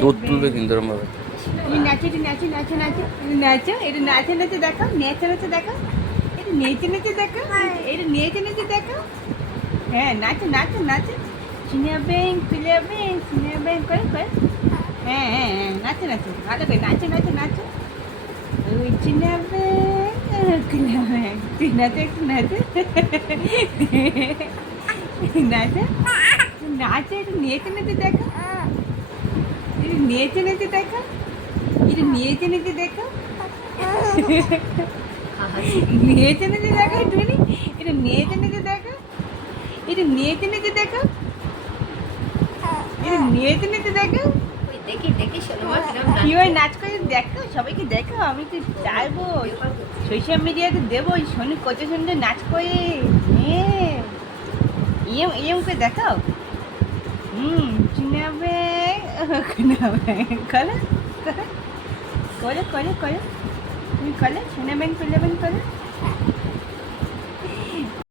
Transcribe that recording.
দুধ তুলবে কিন্তু এরকম ভাবে। তুমি নাচো, এটা নাচো নাচো নাচো নাচো, এটা নাচে নাচে দেখো, নেচে নেচে দেখো, এটা নেচে নেচে দেখো, এটা নেচে নেচে দেখো। হ্যাঁ নাচো নাচো নাচো, চিনিয়া ব্যাং পিলিয়া ব্যাং চিনিয়া ব্যাং করে করে। হ্যাঁ হ্যাঁ হ্যাঁ নাচো নাচো ভালো করে নাচো নাচো নাচো। ওই চিনিয়া ব্যাং পিলিয়া ব্যাং, তুই নাচো একটু নাচো নাচো নাচো, একটু নেচে নেচে দেখো, এটা নেচে নেচে দেখো, এটা নিয়েছে নিচে দেখো, নিয়েছে নিচে দেখো একটুখানি, এটা নিয়েছে নিচে দেখো, এটা নিয়েছে নিচে দেখো, এটা নিয়েছে নিচে দেখো। দেখি দেখি সোনামা কিরম নাচ কি হয় নাচ করে দেখো, সবাইকে দেখো, আমি তো চাইবো সোশ্যাল মিডিয়াতে দেবো শোনি কত সুন্দর নাচ করে। ইয়ে ইয়ে করে দেখাও। চিনাবে চিনাবে করে করে করে করে করে, তুমি করে চিনাবেন করলেবেন করে।